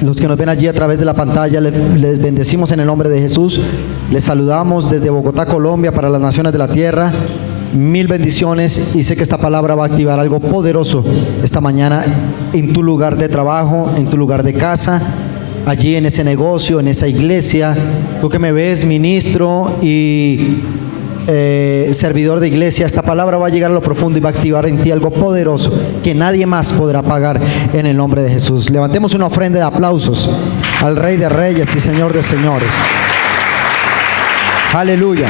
Los que nos ven allí a través de la pantalla, les bendecimos en el nombre de Jesús. Les saludamos desde Bogotá, Colombia, para las naciones de la tierra. Mil bendiciones, y sé que esta palabra va a activar algo poderoso esta mañana en tu lugar de trabajo, en tu lugar de casa, allí en ese negocio, en esa iglesia. Tú que me ves, ministro y servidor de iglesia, esta palabra va a llegar a lo profundo y va a activar en ti algo poderoso que nadie más podrá pagar en el nombre de Jesús. Levantemos una ofrenda de aplausos al Rey de Reyes y Señor de Señores. Aleluya.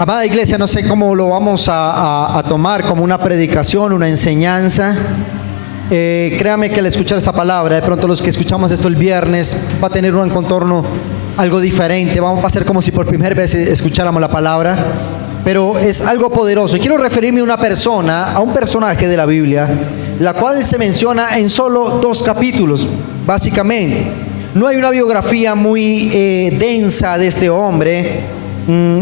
Amada iglesia, no sé cómo lo vamos a tomar, como una predicación, una enseñanza. Créame que al escuchar esta palabra, de pronto los que escuchamos esto el viernes, va a tener un contorno algo diferente. Va a ser como si por primera vez escucháramos la palabra, pero es algo poderoso. Y quiero referirme a una persona, a un personaje de la Biblia, la cual se menciona en solo 2 capítulos, básicamente. No hay una biografía muy densa de este hombre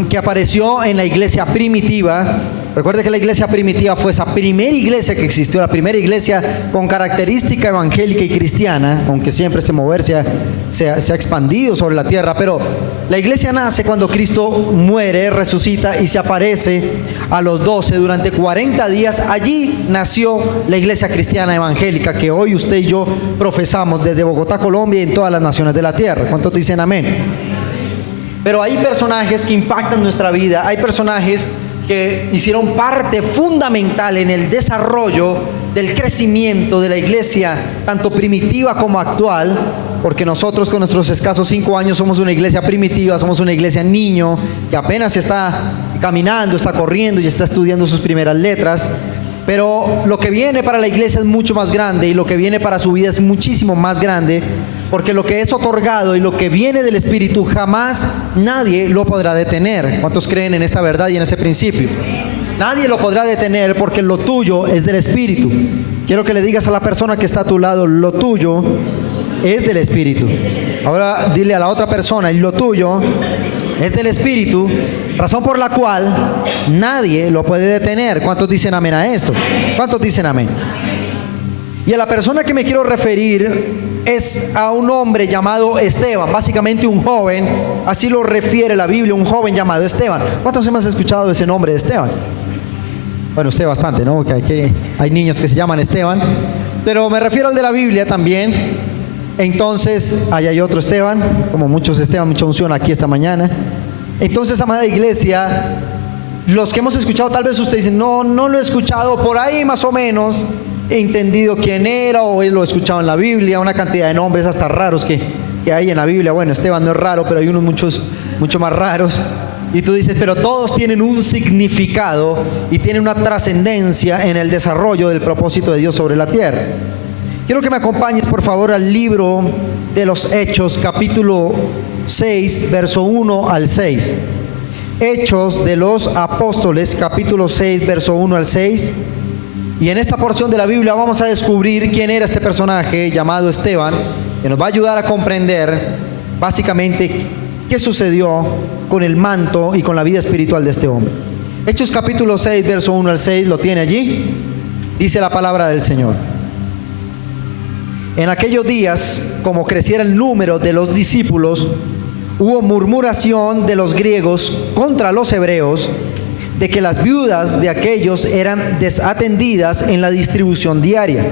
que apareció en la iglesia primitiva. Recuerde que la iglesia primitiva fue esa primera iglesia que existió, la primera iglesia con característica evangélica y cristiana, aunque siempre ese mover se ha expandido sobre la tierra. Pero la iglesia nace cuando Cristo muere, resucita y se aparece a los 12 durante 40 días. Allí nació la iglesia cristiana evangélica que hoy usted y yo profesamos desde Bogotá, Colombia, y en todas las naciones de la tierra. ¿Cuántos dicen amén? Pero hay personajes que impactan nuestra vida, hay personajes que hicieron parte fundamental en el desarrollo del crecimiento de la iglesia, tanto primitiva como actual, porque nosotros con nuestros escasos 5 años somos una iglesia primitiva, somos una iglesia niño, que apenas está caminando, está corriendo y está estudiando sus primeras letras. Pero lo que viene para la iglesia es mucho más grande, y lo que viene para su vida es muchísimo más grande, porque lo que es otorgado y lo que viene del Espíritu jamás nadie lo podrá detener. ¿Cuántos creen en esta verdad y en este principio? Nadie lo podrá detener, porque lo tuyo es del Espíritu. Quiero que le digas a la persona que está a tu lado: lo tuyo es del Espíritu. Ahora dile a la otra persona: lo tuyo es del Espíritu, razón por la cual nadie lo puede detener. ¿Cuántos dicen amén a esto? ¿Cuántos dicen amén? Y a la persona que me quiero referir es a un hombre llamado Esteban, básicamente un joven, así lo refiere la Biblia, un joven llamado Esteban. ¿Cuántos hemos escuchado de ese nombre de Esteban? Bueno, usted bastante, ¿no? Que hay niños que se llaman Esteban, pero me refiero al de la Biblia también. Entonces, ahí hay otro Esteban, como muchos Esteban, mucha unción aquí esta mañana. Entonces, amada iglesia, los que hemos escuchado, tal vez usted dice: no lo he escuchado, por ahí más o menos he entendido quién era, o lo he escuchado en la Biblia, una cantidad de nombres hasta raros que hay en la Biblia. Bueno, Esteban no es raro, pero hay unos mucho más raros. Y tú dices: pero todos tienen un significado y tienen una trascendencia en el desarrollo del propósito de Dios sobre la tierra. Quiero que me acompañes, por favor, al libro de los Hechos, capítulo 6, verso 1 al 6. Hechos de los Apóstoles, capítulo 6, verso 1 al 6. Y en esta porción de la Biblia vamos a descubrir quién era este personaje llamado Esteban, que nos va a ayudar a comprender básicamente qué sucedió con el manto y con la vida espiritual de este hombre. Hechos capítulo 6, verso 1 al 6, ¿lo tiene allí? Dice la palabra del Señor: en aquellos días, como creciera el número de los discípulos, hubo murmuración de los griegos contra los hebreos, de que las viudas de aquellos eran desatendidas en la distribución diaria.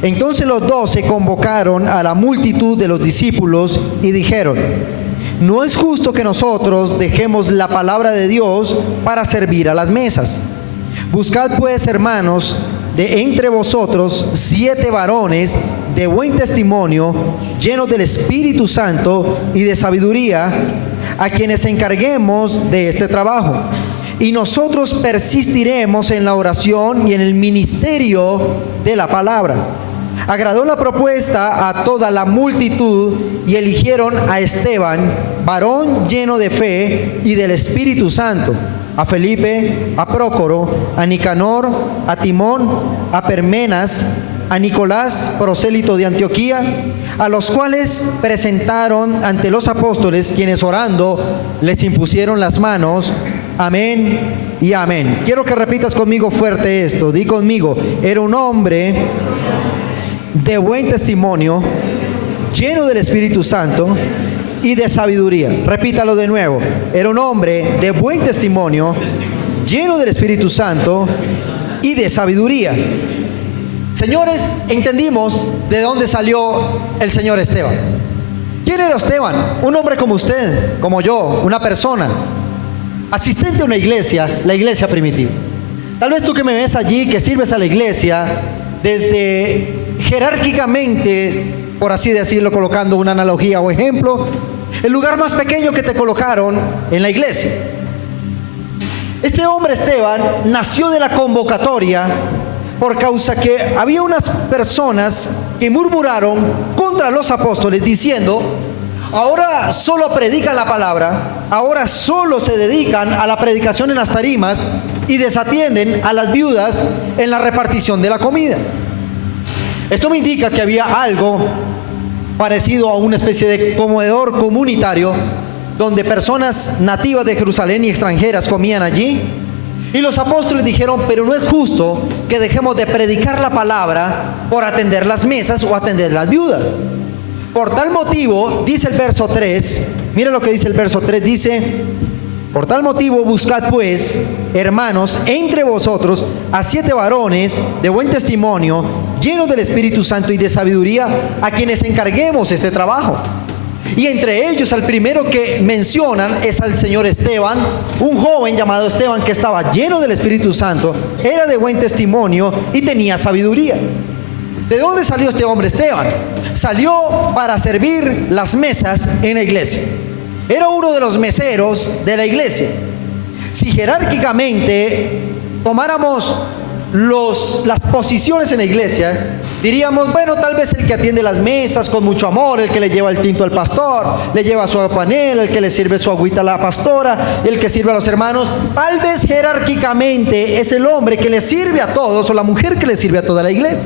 Entonces los 12 convocaron a la multitud de los discípulos y dijeron: no es justo que nosotros dejemos la palabra de Dios para servir a las mesas. Buscad pues, hermanos, de entre vosotros 7 varones de buen testimonio, llenos del Espíritu Santo y de sabiduría, a quienes encarguemos de este trabajo. Y nosotros persistiremos en la oración y en el ministerio de la palabra. Agradó la propuesta a toda la multitud, y eligieron a Esteban, varón lleno de fe y del Espíritu Santo, a Felipe, a Prócoro, a Nicanor, a Timón, a Parmenas, a Nicolás, prosélito de Antioquía, a los cuales presentaron ante los apóstoles, quienes orando les impusieron las manos. Amén y amén. Quiero que repitas conmigo fuerte esto. Di conmigo: era un hombre de buen testimonio, lleno del Espíritu Santo y de sabiduría. Repítalo de nuevo: era un hombre de buen testimonio, lleno del Espíritu Santo y de sabiduría. Señores, entendimos de dónde salió el señor Esteban. ¿Quién era Esteban? Un hombre como usted, como yo, una persona asistente a una iglesia, la iglesia primitiva. Tal vez tú que me ves allí, que sirves a la iglesia desde jerárquicamente, por así decirlo, colocando una analogía o ejemplo, el lugar más pequeño que te colocaron en la iglesia. Este hombre Esteban nació de la convocatoria por causa que había unas personas que murmuraron contra los apóstoles diciendo: ahora solo predican la palabra, ahora solo se dedican a la predicación en las tarimas y desatienden a las viudas en la repartición de la comida. Esto me indica que había algo parecido a una especie de comedor comunitario donde personas nativas de Jerusalén y extranjeras comían allí. Y los apóstoles dijeron: pero no es justo que dejemos de predicar la palabra por atender las mesas o atender las viudas. Por tal motivo, dice el verso 3, mira lo que dice el verso 3, dice: por tal motivo buscad pues, hermanos, entre vosotros a 7 varones de buen testimonio, llenos del Espíritu Santo y de sabiduría, a quienes encarguemos este trabajo. Y entre ellos al primero que mencionan es al señor Esteban, un joven llamado Esteban que estaba lleno del Espíritu Santo, era de buen testimonio y tenía sabiduría. ¿De dónde salió este hombre Esteban? Salió para servir las mesas en la iglesia. Era uno de los meseros de la iglesia. Si jerárquicamente tomáramos las posiciones en la iglesia, diríamos: bueno, tal vez el que atiende las mesas con mucho amor, el que le lleva el tinto al pastor, le lleva su panela, el que le sirve su agüita a la pastora, el que sirve a los hermanos, tal vez jerárquicamente es el hombre que le sirve a todos o la mujer que le sirve a toda la iglesia.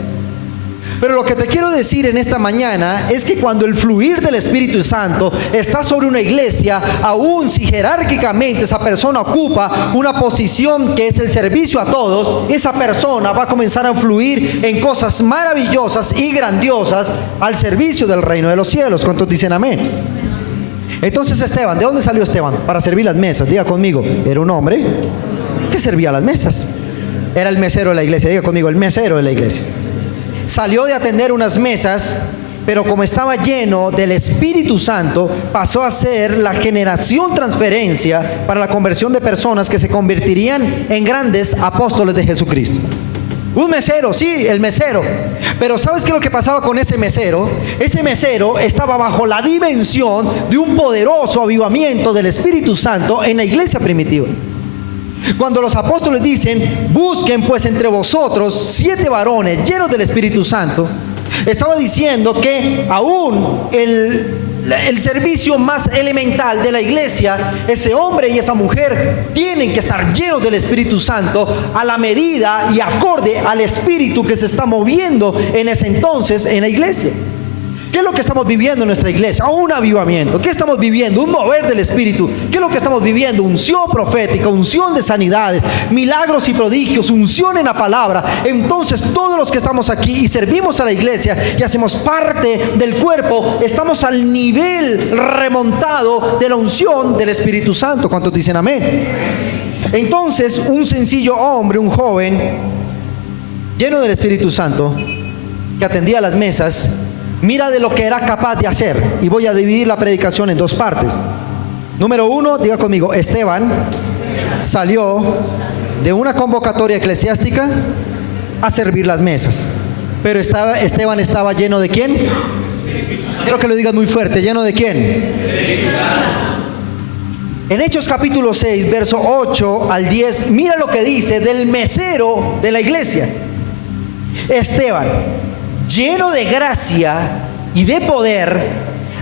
Pero lo que te quiero decir en esta mañana es que cuando el fluir del Espíritu Santo está sobre una iglesia, aun si jerárquicamente esa persona ocupa una posición que es el servicio a todos, esa persona va a comenzar a fluir en cosas maravillosas y grandiosas al servicio del reino de los cielos. ¿Cuántos dicen amén? Entonces Esteban, ¿de dónde salió Esteban? Para servir las mesas. Diga conmigo: era un hombre que servía las mesas. Era el mesero de la iglesia. Diga conmigo: el mesero de la iglesia. Salió de atender unas mesas, pero como estaba lleno del Espíritu Santo, pasó a ser la generación transferencia para la conversión de personas que se convertirían en grandes apóstoles de Jesucristo. Un mesero, sí, el mesero. Pero ¿sabes qué es lo que pasaba con ese mesero? Ese mesero estaba bajo la dimensión de un poderoso avivamiento del Espíritu Santo en la iglesia primitiva. Cuando los apóstoles dicen: busquen pues entre vosotros 7 varones llenos del Espíritu Santo, estaba diciendo que aún el servicio más elemental de la iglesia, ese hombre y esa mujer tienen que estar llenos del Espíritu Santo a la medida y acorde al Espíritu que se está moviendo en ese entonces en la iglesia. ¿Qué es lo que estamos viviendo en nuestra iglesia? Un avivamiento. ¿Qué estamos viviendo? Un mover del Espíritu. ¿Qué es lo que estamos viviendo? Unción profética, unción de sanidades, milagros y prodigios, unción en la palabra. Entonces todos los que estamos aquí y servimos a la iglesia y hacemos parte del cuerpo, estamos al nivel remontado de la unción del Espíritu Santo. ¿Cuántos dicen amén? Entonces un sencillo hombre, un joven lleno del Espíritu Santo, que atendía las mesas, mira de lo que era capaz de hacer. Y voy a dividir la predicación en 2 partes. Número 1, diga conmigo: Esteban salió de una convocatoria eclesiástica a servir las mesas. Pero Esteban estaba lleno ¿de quién? Quiero que lo digas muy fuerte: ¿lleno de quién? En Hechos capítulo 6, verso 8 al 10, mira lo que dice del mesero de la iglesia. Esteban, lleno de gracia y de poder,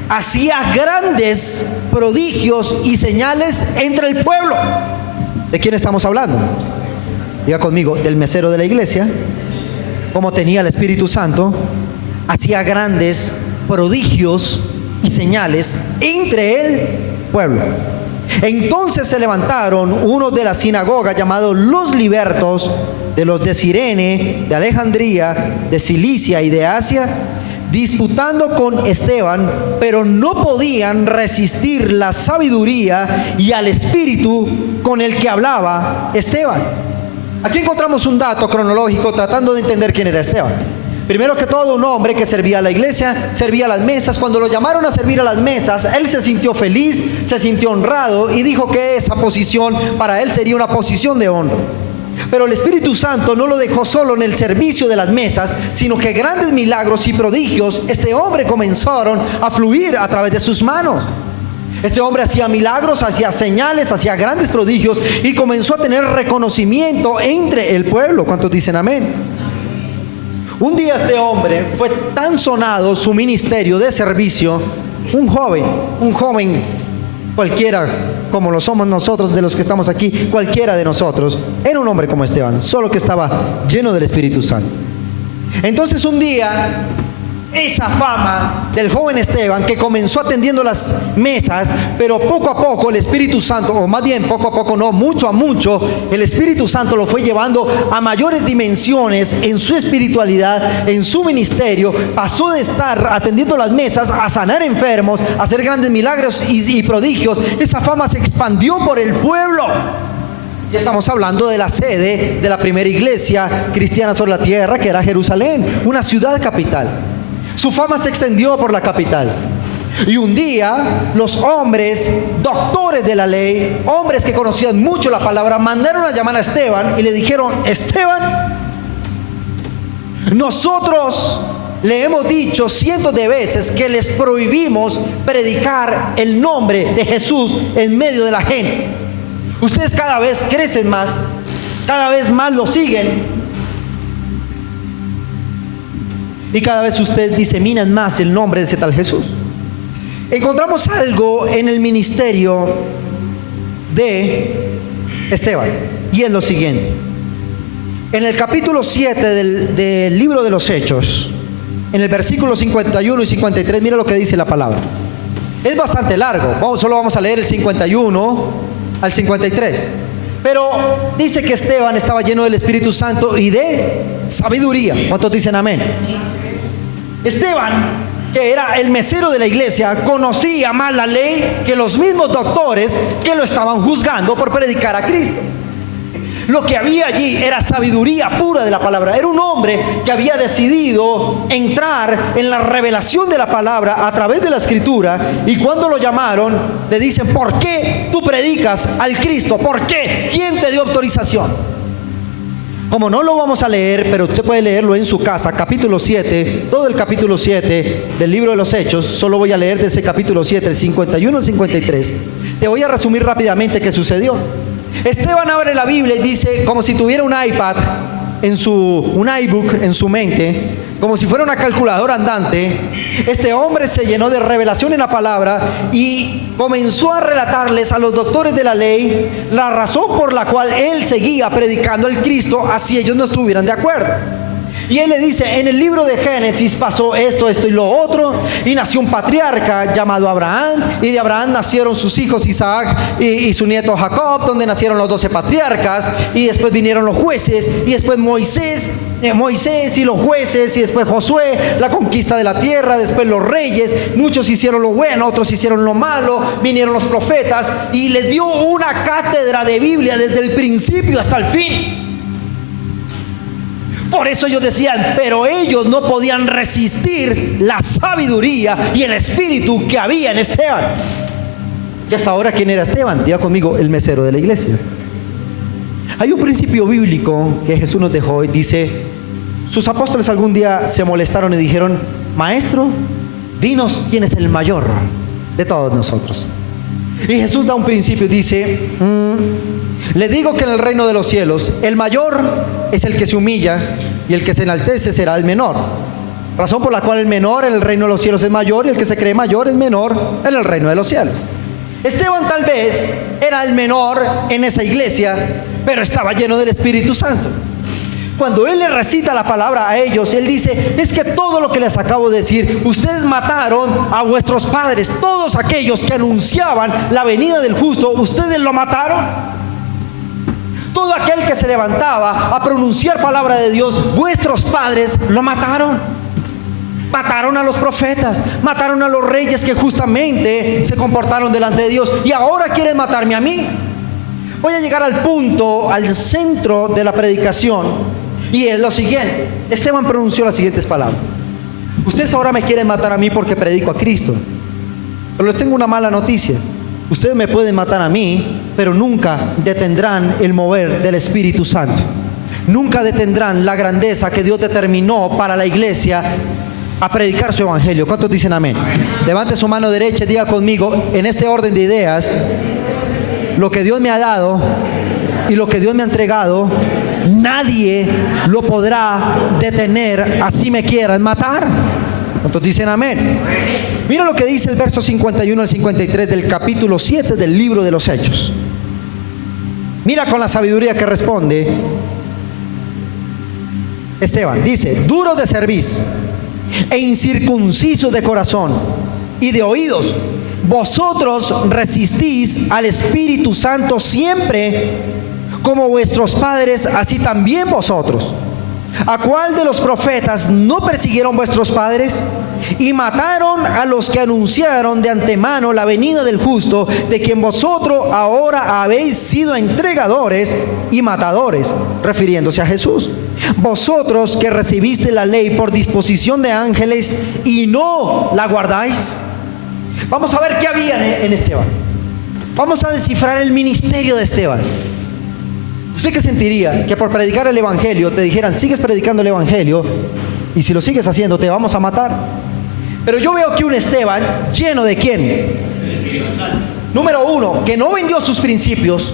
hacía grandes prodigios y señales entre el pueblo. ¿De quién estamos hablando? Diga conmigo: del mesero de la iglesia. Como tenía el Espíritu Santo, hacía grandes prodigios y señales entre el pueblo. Entonces se levantaron unos de la sinagoga llamados los libertos, de los de Cirene, de Alejandría, de Cilicia y de Asia, disputando con Esteban, pero no podían resistir la sabiduría y al espíritu con el que hablaba Esteban. Aquí encontramos un dato cronológico tratando de entender quién era Esteban. Primero que todo, un hombre que servía a la iglesia, servía a las mesas. Cuando lo llamaron a servir a las mesas, él se sintió feliz, se sintió honrado y dijo que esa posición para él sería una posición de honra. Pero el Espíritu Santo no lo dejó solo en el servicio de las mesas, sino que grandes milagros y prodigios, este hombre comenzaron a fluir a través de sus manos. Este hombre hacía milagros, hacía señales, hacía grandes prodigios y comenzó a tener reconocimiento entre el pueblo. ¿Cuántos dicen amén? Un día este hombre fue tan sonado su ministerio de servicio, un joven cualquiera como lo somos nosotros, de los que estamos aquí, cualquiera de nosotros, era un hombre como Esteban, solo que estaba lleno del Espíritu Santo. Entonces un día, esa fama del joven Esteban, que comenzó atendiendo las mesas, pero poco a poco el Espíritu Santo, o más bien poco a poco no, mucho a mucho, el Espíritu Santo lo fue llevando a mayores dimensiones en su espiritualidad, en su ministerio. Pasó de estar atendiendo las mesas a sanar enfermos, a hacer grandes milagros y prodigios. Esa fama se expandió por el pueblo. Ya estamos hablando de la sede de la primera iglesia cristiana sobre la tierra, que era Jerusalén, una ciudad capital. Su fama se extendió por la capital. Y un día los hombres, doctores de la ley, hombres que conocían mucho la palabra, mandaron a llamar a Esteban y le dijeron: Esteban, nosotros le hemos dicho cientos de veces que les prohibimos predicar el nombre de Jesús en medio de la gente. Ustedes cada vez crecen más, cada vez más lo siguen, y cada vez ustedes diseminan más el nombre de ese tal Jesús. Encontramos algo en el ministerio de Esteban, y es lo siguiente. En el capítulo 7 del libro de los Hechos, en el versículo 51 y 53, mira lo que dice la palabra. Es bastante largo, solo vamos a leer el 51 al 53. Pero dice que Esteban estaba lleno del Espíritu Santo y de sabiduría. ¿Cuántos dicen amén? Esteban, que era el mesero de la iglesia, conocía más la ley que los mismos doctores que lo estaban juzgando por predicar a Cristo. Lo que había allí era sabiduría pura de la palabra. Era un hombre que había decidido entrar en la revelación de la palabra a través de la escritura. Y cuando lo llamaron, le dicen: ¿por qué tú predicas al Cristo? ¿Por qué? ¿Quién te dio autorización? Como no lo vamos a leer, pero usted puede leerlo en su casa, capítulo 7, todo el capítulo 7 del libro de los Hechos. Solo voy a leer de ese capítulo 7, el 51 al 53. Te voy a resumir rápidamente qué sucedió. Esteban abre la Biblia y dice, como si tuviera un iPad, un iBook en su mente, como si fuera una calculadora andante. Este hombre se llenó de revelación en la palabra y comenzó a relatarles a los doctores de la ley la razón por la cual él seguía predicando al Cristo, así ellos no estuvieran de acuerdo. Y él le dice: en el libro de Génesis pasó esto, esto y lo otro, y nació un patriarca llamado Abraham, y de Abraham nacieron sus hijos Isaac y su nieto Jacob, donde nacieron los 12 patriarcas, y después vinieron los jueces, y después Moisés y los jueces, y después Josué, la conquista de la tierra, después los reyes. Muchos hicieron lo bueno, otros hicieron lo malo, vinieron los profetas, y les dio una cátedra de Biblia desde el principio hasta el fin. Por eso ellos decían, pero ellos no podían resistir la sabiduría y el espíritu que había en Esteban. Y hasta ahora, ¿quién era Esteban? Diga conmigo: el mesero de la iglesia. Hay un principio bíblico que Jesús nos dejó y dice: sus apóstoles algún día se molestaron y dijeron: Maestro, dinos quién es el mayor de todos nosotros. Y Jesús da un principio y dice: le digo que en el reino de los cielos el mayor es el que se humilla, y el que se enaltece será el menor. Razón por la cual el menor en el reino de los cielos es mayor, y el que se cree mayor es menor en el reino de los cielos. Esteban tal vez era el menor en esa iglesia, pero estaba lleno del Espíritu Santo. cuando él le recita la palabra a ellos, él dice, es que todo lo que les acabo de decir, ustedes mataron a vuestros padres, todos aquellos que anunciaban la venida del justo, ustedes lo mataron. Todo aquel que se levantaba a pronunciar palabra de Dios, vuestros padres lo mataron. Mataron a los profetas, mataron a los reyes que justamente se comportaron delante de Dios, y ahora quieren matarme a mí. Voy a llegar al punto, al centro de la predicación, y es lo siguiente. Esteban pronunció las siguientes palabras: ustedes ahora me quieren matar a mí porque predico a Cristo, pero les tengo una mala noticia. Ustedes me pueden matar a mí, pero nunca detendrán el mover del Espíritu Santo. Nunca detendrán la grandeza que Dios determinó para la iglesia a predicar su evangelio. ¿Cuántos dicen amén? Levante su mano derecha y diga conmigo, en este orden de ideas, lo que Dios me ha dado y lo que Dios me ha entregado, nadie lo podrá detener, así me quieran matar. ¿Cuántos dicen amén? Mira lo que dice el verso 51 al 53 del capítulo 7 del libro de los Hechos. Mira con la sabiduría que responde Esteban. Dice: duro de cerviz e incircunciso de corazón y de oídos, vosotros resistís al Espíritu Santo siempre, como vuestros padres, así también vosotros. ¿A cuál de los profetas no persiguieron vuestros padres y mataron a los que anunciaron de antemano la venida del justo, de quien vosotros ahora habéis sido entregadores y matadores? Refiriéndose a Jesús. Vosotros que recibiste la ley por disposición de ángeles y no la guardáis. Vamos a ver qué había en Esteban. Vamos a descifrar el ministerio de Esteban. ¿Usted qué sentiría? Que por predicar el evangelio te dijeran, sigues predicando el evangelio, y si lo sigues haciendo te vamos a matar. Pero yo veo aquí un Esteban lleno de ¿quién? Número uno, que no vendió sus principios,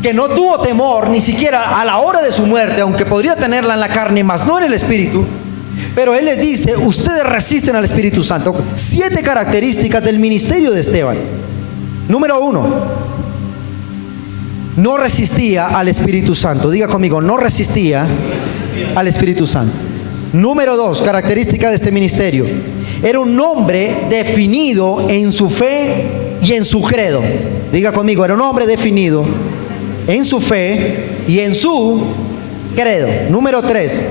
que no tuvo temor ni siquiera a la hora de su muerte, aunque podría tenerla en la carne, mas no en el espíritu. Pero él les dice, ustedes resisten al Espíritu Santo. 7 características del ministerio de Esteban. Número uno, no resistía al Espíritu Santo. Diga conmigo, no resistía al Espíritu Santo. Número 2, característica de este ministerio: era un hombre definido en su fe y en su credo. Diga conmigo, era un hombre definido en su fe y en su credo. Número 3,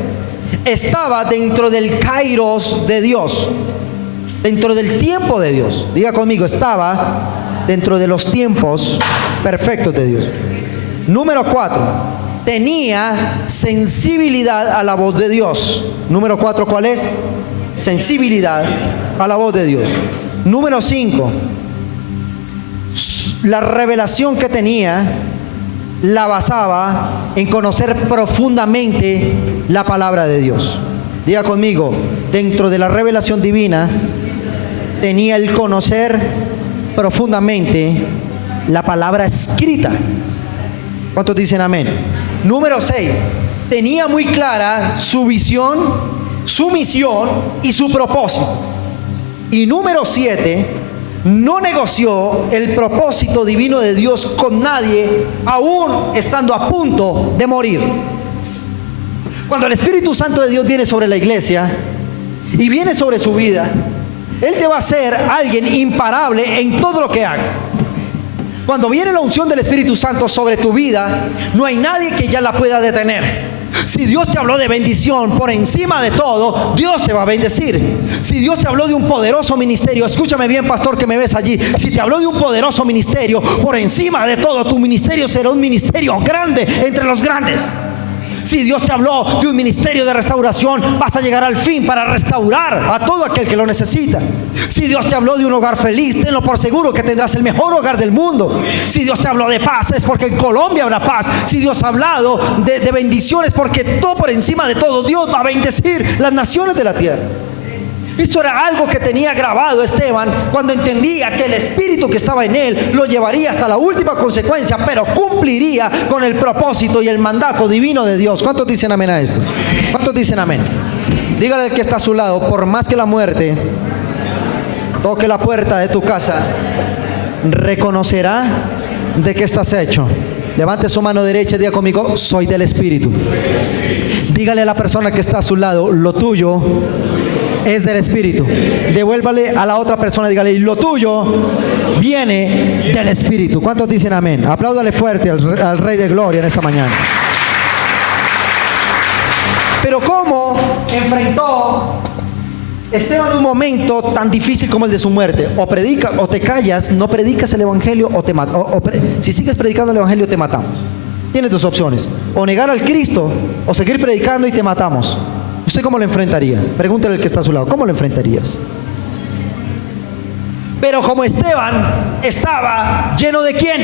estaba dentro del kairos de Dios, dentro del tiempo de Dios. Diga conmigo, estaba dentro de los tiempos perfectos de Dios. Número 4, tenía sensibilidad a la voz de Dios. Número 4, ¿cuál es? Sensibilidad a la voz de Dios. Número 5, la revelación que tenía la basaba en conocer profundamente la palabra de Dios. Diga conmigo, dentro de la revelación divina tenía el conocer profundamente la palabra escrita. ¿Cuántos dicen amén? Número 6, tenía muy clara su visión, su misión y su propósito. Y número 7, no negoció el propósito divino de Dios con nadie, aún estando a punto de morir. Cuando el Espíritu Santo de Dios viene sobre la iglesia y viene sobre su vida, Él te va a hacer alguien imparable en todo lo que hagas. Cuando viene la unción del Espíritu Santo sobre tu vida, no hay nadie que ya la pueda detener. Si Dios te habló de bendición por encima de todo, Dios te va a bendecir. Si Dios te habló de un poderoso ministerio, escúchame bien, pastor, que me ves allí. Si te habló de un poderoso ministerio, por encima de todo, tu ministerio será un ministerio grande entre los grandes. Si Dios te habló de un ministerio de restauración, vas a llegar al fin para restaurar a todo aquel que lo necesita. Si Dios te habló de un hogar feliz, tenlo por seguro que tendrás el mejor hogar del mundo. Si Dios te habló de paz, es porque en Colombia habrá paz. Si Dios ha hablado de bendiciones, porque todo por encima de todo, Dios va a bendecir las naciones de la tierra. Esto era algo que tenía grabado Esteban cuando entendía que el Espíritu que estaba en él lo llevaría hasta la última consecuencia, pero cumpliría con el propósito y el mandato divino de Dios. ¿Cuántos dicen amén a esto? ¿Cuántos dicen amén? Dígale al que está a su lado, por más que la muerte toque la puerta de tu casa, reconocerá de qué estás hecho. Levante su mano derecha y diga conmigo, soy del Espíritu. Dígale a la persona que está a su lado, lo tuyo es del Espíritu. Devuélvale a la otra persona, dígale, lo tuyo viene del Espíritu. ¿Cuántos dicen amén? Apláudale fuerte al Rey de Gloria en esta mañana. Pero ¿cómo enfrentó Esteban un momento tan difícil como el de su muerte? O predicas o te callas, no predicas el Evangelio, o te matan. Si sigues predicando el Evangelio, te matamos. Tienes dos opciones: o negar al Cristo, o seguir predicando y te matamos. ¿Usted cómo lo enfrentaría? Pregúntale al que está a su lado, ¿cómo lo enfrentarías? Pero como Esteban estaba lleno de ¿quién?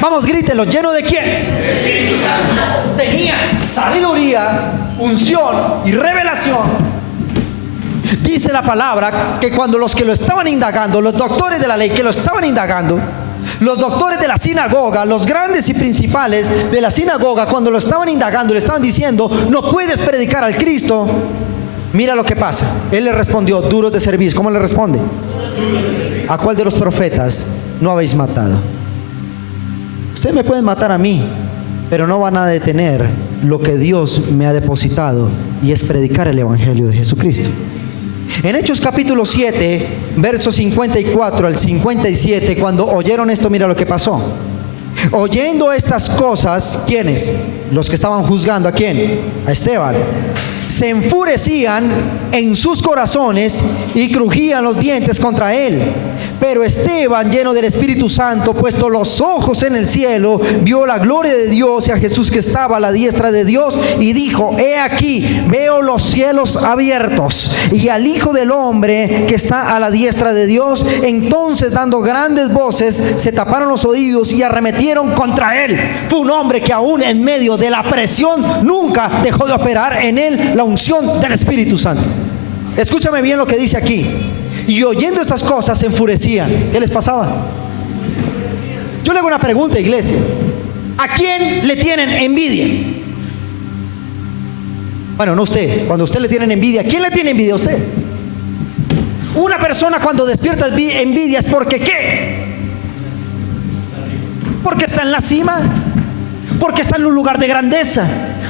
Vamos, grítelo, ¿lleno de quién? Espíritu Santo. Tenía sabiduría, unción y revelación. Dice la palabra que cuando los que lo estaban indagando, los doctores de la ley que lo estaban indagando, los doctores de la sinagoga, los grandes y principales de la sinagoga, cuando lo estaban indagando, le estaban diciendo, no puedes predicar al Cristo. Mira lo que pasa. Él le respondió, duros de cerviz. ¿Cómo le responde? ¿A cuál de los profetas no habéis matado? Ustedes me pueden matar a mí, pero no van a detener lo que Dios me ha depositado, y es predicar el Evangelio de Jesucristo. En Hechos capítulo 7, versos 54 al 57, cuando oyeron esto, mira lo que pasó. Oyendo estas cosas, ¿quiénes? Los que estaban juzgando, ¿a quién? A Esteban. Se enfurecían en sus corazones y crujían los dientes contra él. Pero Esteban, lleno del Espíritu Santo, puesto los ojos en el cielo, vio la gloria de Dios y a Jesús que estaba a la diestra de Dios, y dijo, he aquí, veo los cielos abiertos y al Hijo del Hombre que está a la diestra de Dios. Entonces, dando grandes voces, se taparon los oídos y arremetieron contra él. Fue un hombre que aún en medio de la presión nunca dejó de operar en él la unción del Espíritu Santo. Escúchame bien lo que dice aquí. Y oyendo estas cosas se enfurecían. ¿Qué les pasaba? Yo le hago una pregunta, iglesia. ¿A quién le tienen envidia? Bueno, no usted. Cuando usted le tienen envidia, ¿a quién le tiene envidia a usted? Una persona cuando despierta envidia es porque ¿qué? Porque está en la cima, porque está en un lugar de grandeza,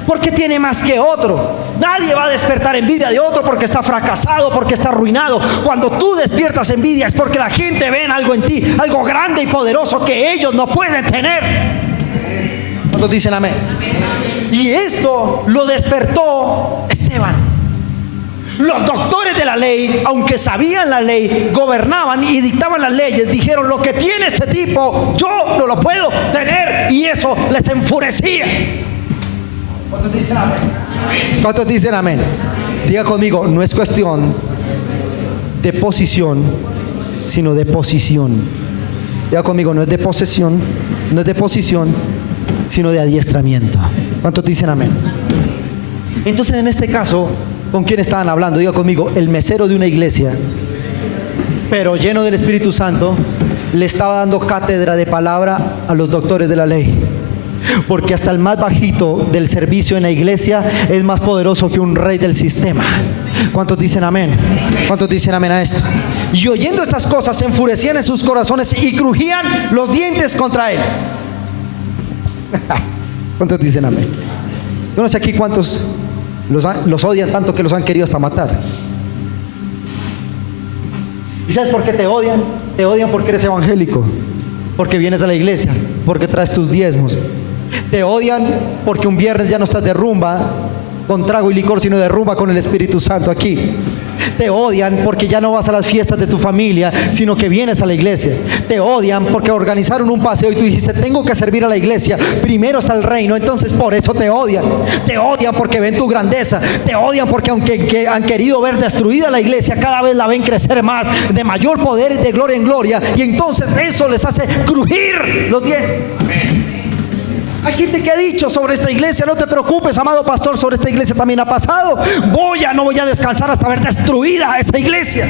porque tiene más que otro. Nadie va a despertar envidia de otro porque está fracasado, porque está arruinado. Cuando tú despiertas envidia es porque la gente ve algo en ti, algo grande y poderoso que ellos no pueden tener. ¿Cuántos dicen amén? Y esto lo despertó Esteban. Los doctores de la ley, aunque sabían la ley, gobernaban y dictaban las leyes, dijeron, lo que tiene este tipo, yo no lo puedo tener. Y eso les enfurecía. ¿Cuántos dicen amén? ¿Cuántos dicen amén? Diga conmigo, no es cuestión de posición, sino de posición. Diga conmigo, no es de posesión, no es de posición, sino de adiestramiento. ¿Cuántos dicen amén? Entonces, en este caso, ¿con quién estaban hablando? Diga conmigo, el mesero de una iglesia, pero lleno del Espíritu Santo, le estaba dando cátedra de palabra a los doctores de la ley. Porque hasta el más bajito del servicio en la iglesia es más poderoso que un rey del sistema. ¿Cuántos dicen amén? ¿Cuántos dicen amén a esto? Y oyendo estas cosas se enfurecían en sus corazones y crujían los dientes contra él. ¿Cuántos dicen amén? Yo no sé aquí cuántos los odian tanto que los han querido hasta matar. ¿Y sabes por qué te odian? Te odian porque eres evangélico, porque vienes a la iglesia, porque traes tus diezmos. Te odian porque un viernes ya no estás de rumba con trago y licor, sino de rumba con el Espíritu Santo aquí. Te odian porque ya no vas a las fiestas de tu familia, sino que vienes a la iglesia. Te odian porque organizaron un paseo y tú dijiste, tengo que servir a la iglesia, primero está el reino, entonces por eso te odian. Te odian porque ven tu grandeza. Te odian porque aunque han querido ver destruida la iglesia, cada vez la ven crecer más, de mayor poder y de gloria en gloria, y entonces eso les hace crujir los dientes. Hay gente que ha dicho sobre esta iglesia, no te preocupes, amado pastor, sobre esta iglesia también ha pasado. No voy a descansar hasta ver destruida esa iglesia.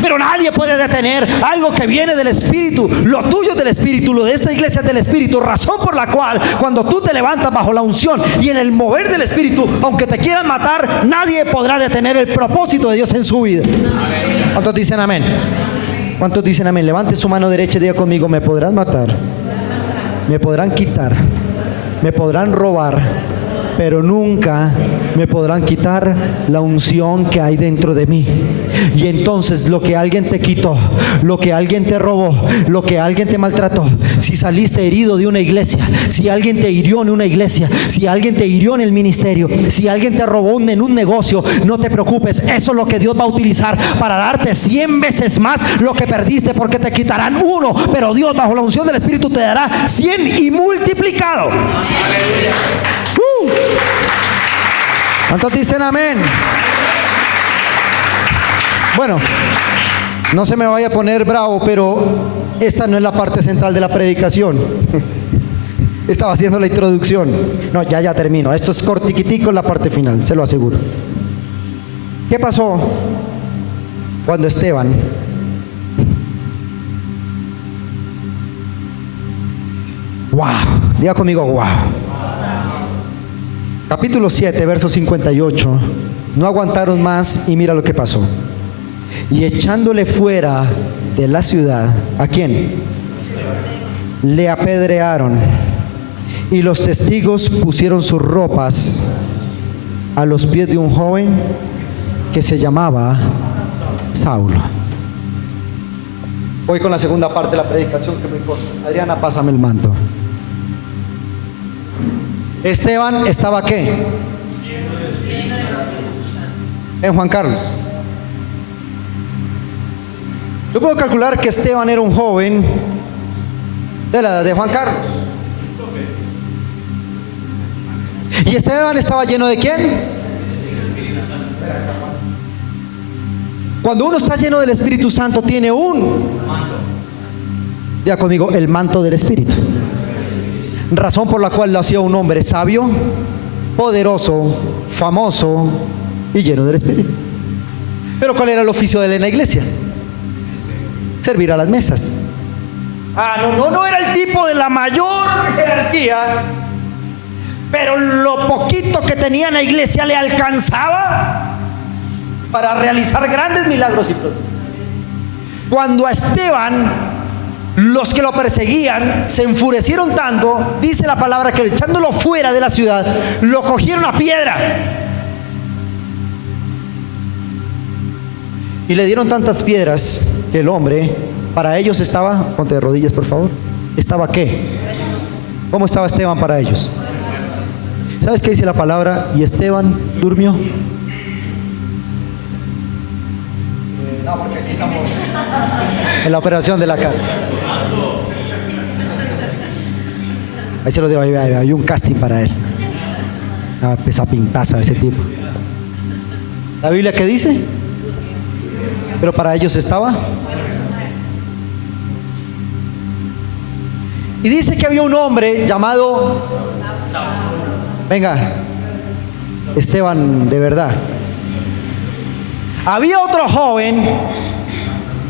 Pero nadie puede detener algo que viene del Espíritu. Lo tuyo es del Espíritu, lo de esta iglesia es del Espíritu. Razón por la cual cuando tú te levantas bajo la unción y en el mover del Espíritu, aunque te quieran matar, nadie podrá detener el propósito de Dios en su vida. ¿Cuántos dicen amén? ¿Cuántos dicen amén? Levante su mano derecha y diga conmigo, me podrán matar, me podrán quitar, Me podrán robar, pero nunca me podrán quitar la unción que hay dentro de mí. Y entonces lo que alguien te quitó, lo que alguien te robó, lo que alguien te maltrató, si saliste herido de una iglesia, si alguien te hirió en una iglesia, si alguien te hirió en el ministerio, si alguien te robó en un negocio, no te preocupes, eso es lo que Dios va a utilizar para darte 100 veces más lo que perdiste, porque te quitarán uno, pero Dios bajo la unción del Espíritu te dará 100 y multiplicado. ¿Cuántos dicen amén? Bueno, no se me vaya a poner bravo, pero esta no es la parte central de la predicación. Estaba haciendo la introducción. No, ya termino. Esto es cortiquitico en la parte final, se lo aseguro. ¿Qué pasó cuando Esteban diga conmigo, wow. Capítulo 7, verso 58. No aguantaron más y mira lo que pasó. Y echándole fuera de la ciudad, ¿a quién? Le apedrearon. Y los testigos pusieron sus ropas a los pies de un joven que se llamaba Saulo. Voy con la segunda parte de la predicación que me importa. Adriana, pásame el manto. Esteban estaba ¿qué? En Juan Carlos. Yo puedo calcular que Esteban era un joven de la edad de Juan Carlos. ¿Y Esteban estaba lleno de quién? Cuando uno está lleno del Espíritu Santo tiene un manto. Diga conmigo, el manto del Espíritu. Razón por la cual lo hacía un hombre sabio, poderoso, famoso y lleno del Espíritu. Pero ¿cuál era el oficio de él en la iglesia? Servir a las mesas. No era el tipo de la mayor jerarquía, pero lo poquito que tenía en la iglesia le alcanzaba para realizar grandes milagros y prodigios. Cuando a Esteban los que lo perseguían se enfurecieron tanto, dice la palabra, que echándolo fuera de la ciudad, lo cogieron a piedra y le dieron tantas piedras que el hombre, para ellos estaba, ponte de rodillas por favor, ¿estaba qué? ¿Cómo estaba Esteban para ellos? ¿Sabes qué dice la palabra? Y Esteban durmió. No, porque aquí estamos en la operación de la cara. Ahí se lo digo, hay un casting para él. Esa pintaza de ese tipo. ¿La Biblia qué dice? Pero para ellos estaba. Y dice que había un hombre llamado, venga, Esteban de verdad. Había otro joven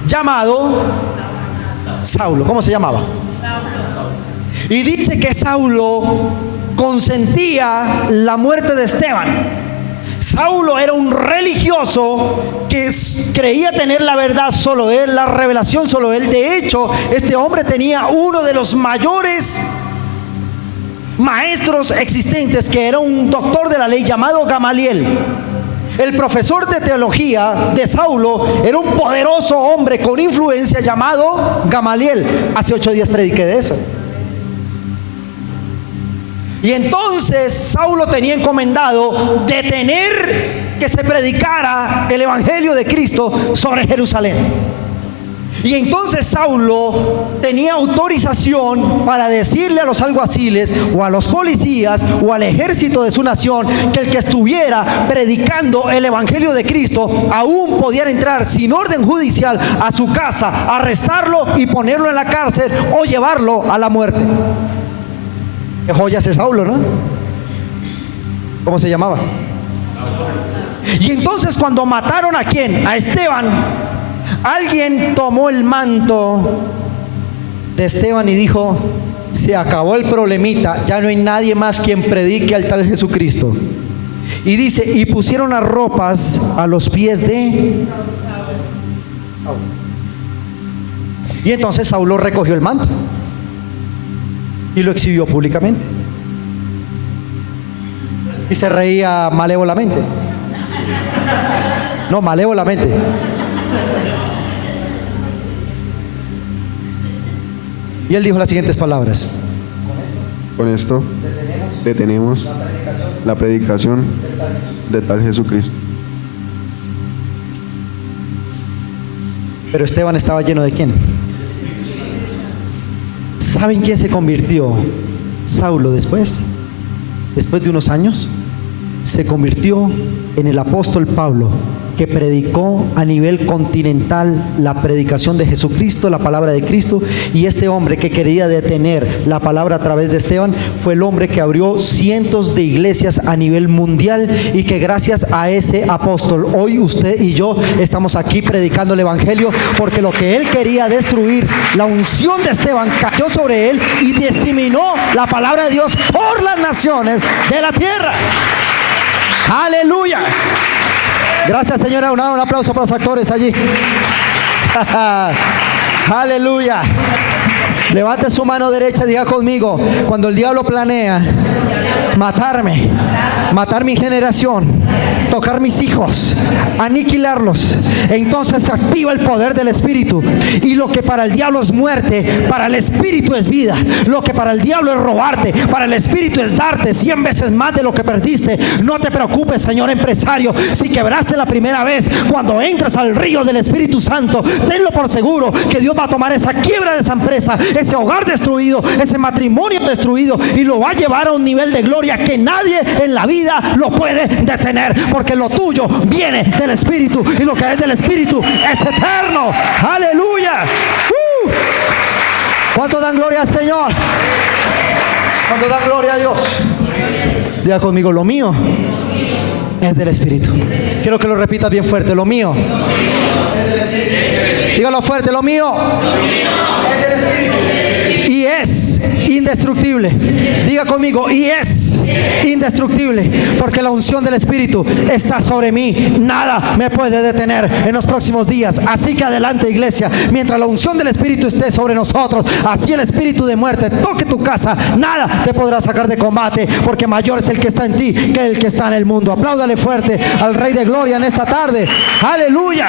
llamado Saulo. ¿Cómo se llamaba? Y dice que Saulo consentía la muerte de Esteban. Saulo era un religioso que creía tener la verdad solo él, la revelación solo él. De hecho, este hombre tenía uno de los mayores maestros existentes, que era un doctor de la ley llamado Gamaliel. El profesor de teología de Saulo era un poderoso hombre con influencia llamado Gamaliel. Hace 8 días prediqué de eso. Y entonces Saulo tenía encomendado detener que se predicara el evangelio de Cristo sobre Jerusalén. Y entonces Saulo tenía autorización para decirle a los alguaciles o a los policías o al ejército de su nación que el que estuviera predicando el evangelio de Cristo aún podían entrar sin orden judicial a su casa, arrestarlo y ponerlo en la cárcel o llevarlo a la muerte. Qué joya ese Saulo, ¿no? ¿Cómo se llamaba? Y entonces cuando mataron ¿a quién? A Esteban. Alguien tomó el manto de Esteban y dijo: se acabó el problemita, ya no hay nadie más quien predique al tal Jesucristo. Y dice, y pusieron las ropas a los pies de Saulo. Y entonces Saulo recogió el manto y lo exhibió públicamente. Y se reía malévolamente. No, malévolamente. Y él dijo las siguientes palabras: Con esto detenemos la predicación de tal Jesucristo. Pero Esteban estaba lleno ¿de quién? ¿Saben quién se convirtió? Saulo después de unos años, se convirtió en el apóstol Pablo, que predicó a nivel continental la predicación de Jesucristo, la palabra de Cristo. Y este hombre que quería detener la palabra a través de Esteban fue el hombre que abrió cientos de iglesias a nivel mundial, y que gracias a ese apóstol hoy usted y yo estamos aquí predicando el evangelio, porque lo que él quería destruir, la unción de Esteban cayó sobre él y diseminó la palabra de Dios por las naciones de la tierra. Aleluya. Gracias, señora. Un aplauso para los actores allí. Aleluya. Levante su mano derecha y diga conmigo: cuando el diablo planea matarme, matar mi generación, tocar mis hijos, aniquilarlos, entonces se activa el poder del Espíritu. Y lo que para el diablo es muerte, para el Espíritu es vida. Lo que para el diablo es robarte, para el Espíritu es darte 100 veces más de lo que perdiste. No te preocupes, señor empresario, si quebraste la primera vez. Cuando entras al río del Espíritu Santo, tenlo por seguro que Dios va a tomar esa quiebra de esa empresa, ese hogar destruido, ese matrimonio destruido, y lo va a llevar a un nivel de gloria que nadie en la vida lo puede detener, porque lo tuyo viene del Espíritu, y lo que es del Espíritu es eterno. Aleluya. ¿Cuánto dan gloria al Señor? ¿Cuánto dan gloria a Dios? Diga conmigo: lo mío es del Espíritu. Quiero que lo repitas bien fuerte: lo mío. Dígalo fuerte: lo mío es del Espíritu. Y es indestructible. Diga conmigo: y es indestructible, porque la unción del Espíritu está sobre mí. Nada me puede detener en los próximos días. Así que adelante, iglesia. Mientras la unción del Espíritu esté sobre nosotros, así el espíritu de muerte toque tu casa, nada te podrá sacar de combate, porque mayor es el que está en ti que el que está en el mundo. Apláudale fuerte al Rey de Gloria en esta tarde. Aleluya.